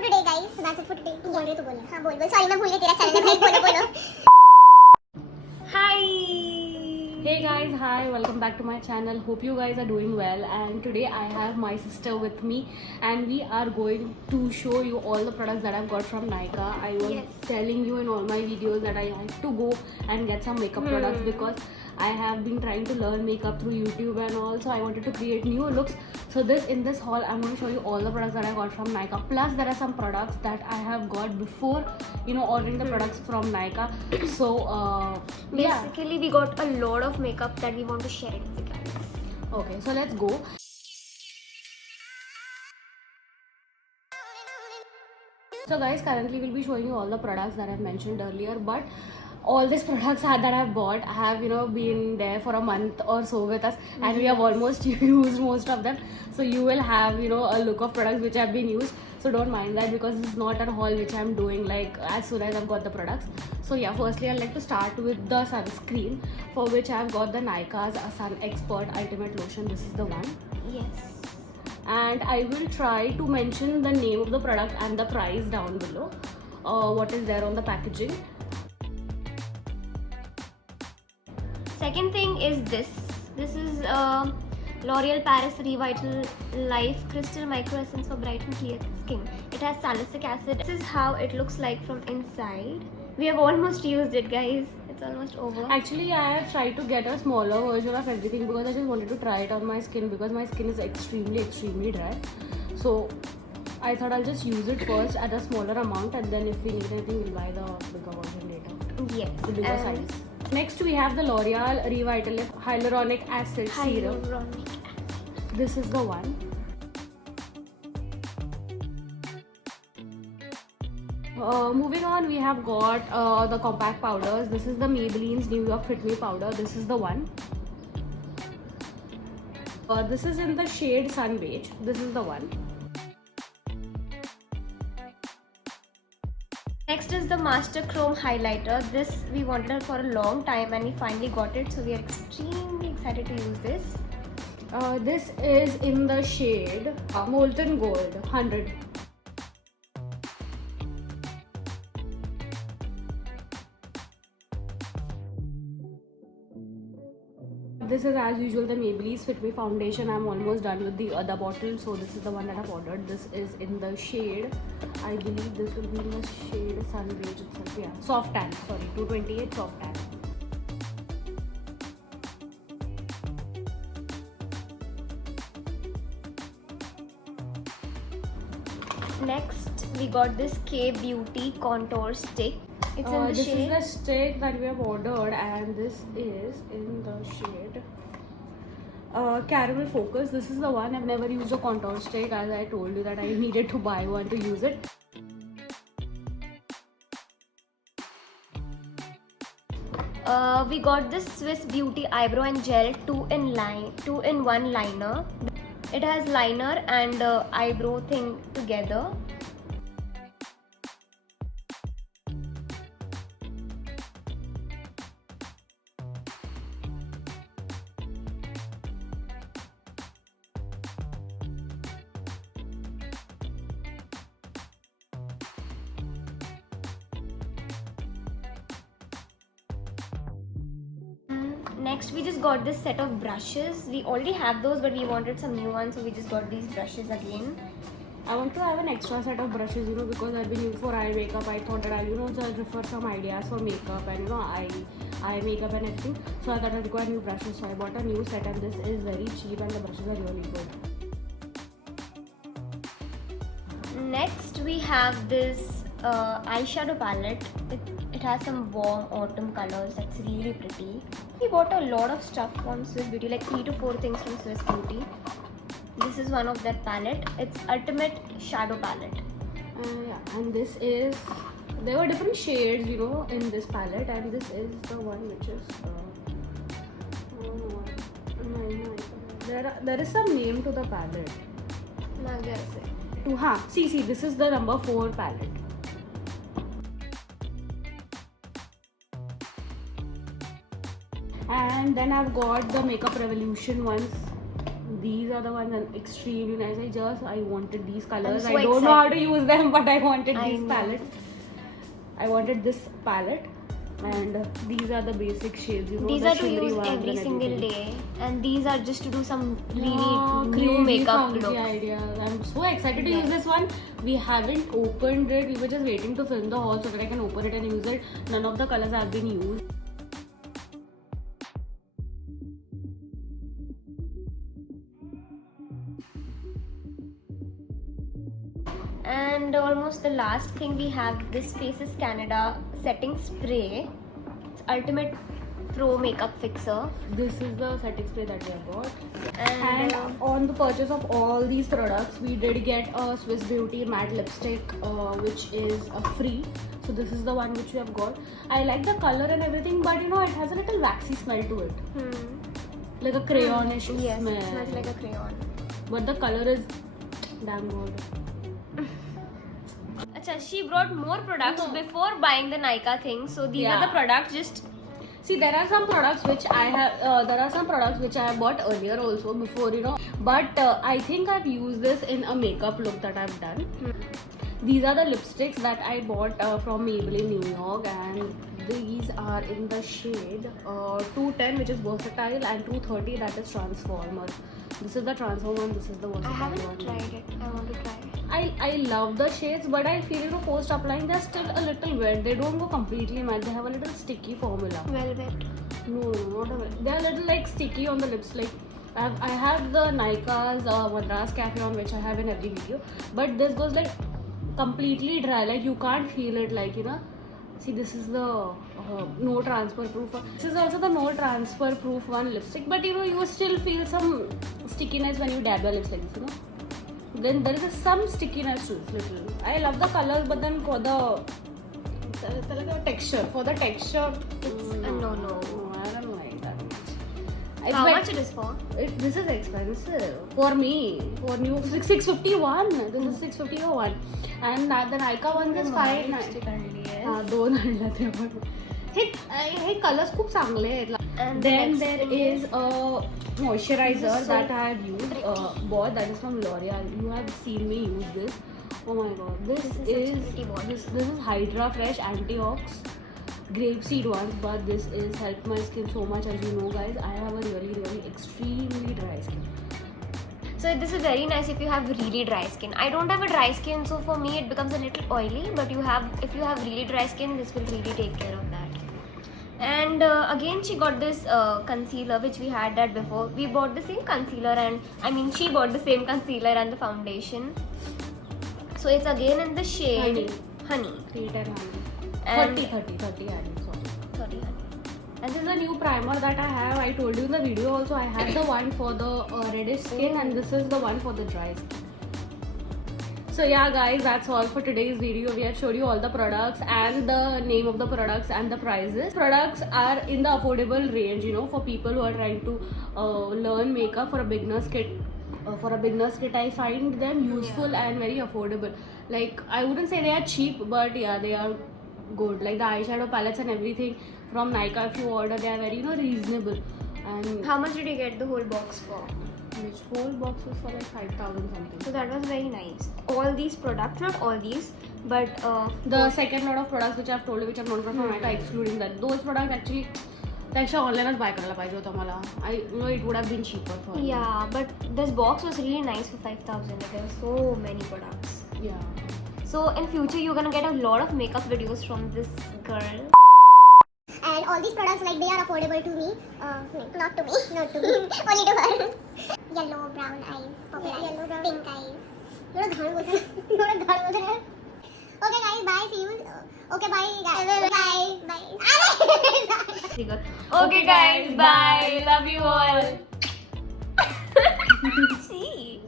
for today guys. That's it for today. तू बोल रही है तो बोल. हाँ बोल. Sorry मैं भूल गई तेरा चैनल है भाई. बोलो. Hi. Hey guys, hi, welcome back to my channel. Hope you guys are doing well, and today I have my sister with me and we are going to show you all the products that I've got from Nykaa. I was telling you in all my videos that I have to go and get some makeup products because I have been trying to learn makeup through YouTube and also I wanted to create new looks. So in this haul I'm going to show you all the products that I got from Nykaa. Plus there are some products that I have got before, you know, ordering the products from Nykaa. So Basically, we got a lot of makeup that we want to share it with you guys. Okay, so let's go. So guys, currently we'll be showing you all the products that I've mentioned earlier, but all these products that I've bought have, you know, been there for a month or so with us, and we have almost used most of them. So you will have, you know, a look of products which have been used. So don't mind that because this is not a haul which I'm doing like as soon as I've got the products. So yeah, firstly I'd like to start with the sunscreen, for which I've got the Nykaa's Sun Expert Ultimate Lotion. This is the one. Yes. And I will try to mention the name of the product and the price down below, what is there on the packaging. Second thing is this. This is L'Oreal Paris Revital Life Crystal Micro Essence for bright and clear skin. It has salicylic acid. This is how it looks like from inside. We have almost used it, guys. It's almost over. Actually, I have tried to get a smaller version of everything because I just wanted to try it on my skin because my skin is extremely dry. So I thought I'll just use it first at a smaller amount, and then if we need anything, we'll buy the bigger version later. Yes. The bigger size. Next we have the L'Oreal Revitalift Hyaluronic Acid Serum. Hyaluronic acid. This is the one. Moving on, we have got the compact powders. This is the Maybelline's New York Fit Me powder. This is the one. This is in the shade Sun Beige. This is the one. Next is the Master Chrome Highlighter. This we wanted it for a long time and we finally got it. So we are extremely excited to use this. This is in the shade Molten Gold 100. This is as usual the Maybelline's Fit Me foundation. I'm almost done with the other bottle, so this is the one that I've ordered. This is in the shade, I believe this will be in the shade Sun Beige itself. Yeah, soft tan. Sorry, 228 soft tan. Next we got this K Beauty Contour Stick. It's in the this shade. is the stick that we have ordered, and this is in the shade Caramel Focus. This is the one. I've never used a contour stick, as I told you that I needed to buy one to use it. We got this Swiss Beauty Eyebrow and Gel 2-in-1 liner. It has liner and eyebrow thing together. Next we just got this set of brushes. We already have those but we wanted some new ones, so we just got these brushes again. I want to have an extra set of brushes, you know, because I've been using for eye makeup. I thought that I, you know, just refer some ideas for makeup and, you know, eye makeup and everything. So I thought I required new brushes, so I bought a new set, and this is very cheap and the brushes are really good. Next we have this eyeshadow palette. It has some warm autumn colors that's really pretty. We bought a lot of stuff from Swiss Beauty, like 3 to 4 things from Swiss Beauty. This is one of that palette. It's Ultimate Shadow Palette. Yeah, and this is, there were different shades, you know, in this palette, and this is the one which is there is some name to the palette. See, this is the number 4 palette. And then I've got the Makeup Revolution ones. these are the ones and extremely nice. I wanted these colors. so I don't know how to excited. use them, but I wanted I this know. palette. I wanted this palette, and these are the basic shades. You know, These the are to shimmery use ones every and single everything. day, and these are just to do some really Yeah, new crazy makeup funky look. ideas. I'm so excited to Yes. use this one. We haven't opened it. We were just waiting to film the haul so that I can open it and use it. None of the colors have been used. And almost the last thing we have, this Faces Canada setting spray. It's ultimate pro makeup fixer. This is the setting spray that we have got. And, And on the purchase of all these products, we did get a Swiss Beauty matte lipstick, which is free. So this is the one which we have got. I like the color and everything, but you know, it has a little waxy smell to it, like a crayonish yes, smell. it smells like a crayon. But the color is damn good. Acha, she brought more products before buying the Nykaa thing. So these are the Yeah. products. Just See, there are some products which I have. There are some products which I have bought earlier also before, you know. But I think I've used this in a makeup look that I've done. These are the lipsticks that I bought from Maybelline New York, and these are in the shade 210, which is versatile, and 230, that is transformer. This is the transformer one. This is the I versatile haven't one. tried it. I want to try it. I love the shades, but I feel, you know, post applying they're still a little wet. They don't go completely matte. They have a little sticky formula. Velvet. No, not a bit. They're a little like sticky on the lips. Like I have the Nykaa's Madras Cafe on, which I have in every video, but this goes like completely dry. Like you can't feel it. Like, you know. See, this is the no transfer proof. This is also the no transfer proof one lipstick, but you know, you still feel some stickiness when you dab your lips like this, you know. Then there is some stickiness to it, little. I love the colors, but then for the texture, it's no. I don't like that much. How much it is for? This is expensive for me. For new 651. This is 651, and the Nykaa one is 590. दोन आणलं ते पण हे colours खूप चांगले आहेत. And Then the there next is a moisturizer This is so that I have used, bought, that is from L'Oreal. You have seen me use this. Oh my god, this This is such a is pretty bottle. this is Hydra Fresh Antiox grapeseed ones, but this is helped my skin so much. As you know, guys, I have a really extremely dry skin. So this is very nice if you have really dry skin. I don't have a dry skin, so for me it becomes a little oily. But if you have really dry skin, this will really take care of that. And again, she got this concealer, which we had that before. We bought the same concealer, and she bought the same concealer and the foundation. So it's again in the shade Honey. 310 honey. And 30 honey, sorry. 30 honey. And this is a new primer that I have. I told you in the video also, I had the one for the reddish skin, and this is the one for the dry skin. So yeah guys, that's all for today's video. We have showed you all the products and the name of the products and the prices. Products are in the affordable range, you know, for people who are trying to learn makeup for a beginner's kit. I find them useful and very affordable. Like, I wouldn't say they are cheap, but yeah, they are good. Like the eyeshadow palettes and everything from Nykaa, if you order, they are very, you know, reasonable. And How much did you get the whole box for? which whole box was for like 5,000 something. So that was very nice. All these products, not all these, but The second lot of products which I've told you, which I've not got from Nykaa, excluding that, those products actually त्यापेक्षा ऑनलाईनच bye करायला पाहिजे होतं मला. I know it would have been cheaper for me. yeah, but this box was really nice for 5,000. There were so many products. Yeah. So in future, you're gonna get a lot of makeup videos from this girl. And all these products, like, they are affordable to me. Not to me. Only to her. Yellow, brown eyes, purple eyes, pink eyes. थोड़ा घाण बोलते हैं. Okay guys, bye. See you. Okay, bye guys. Bye. Okay guys, bye. Love you all. See.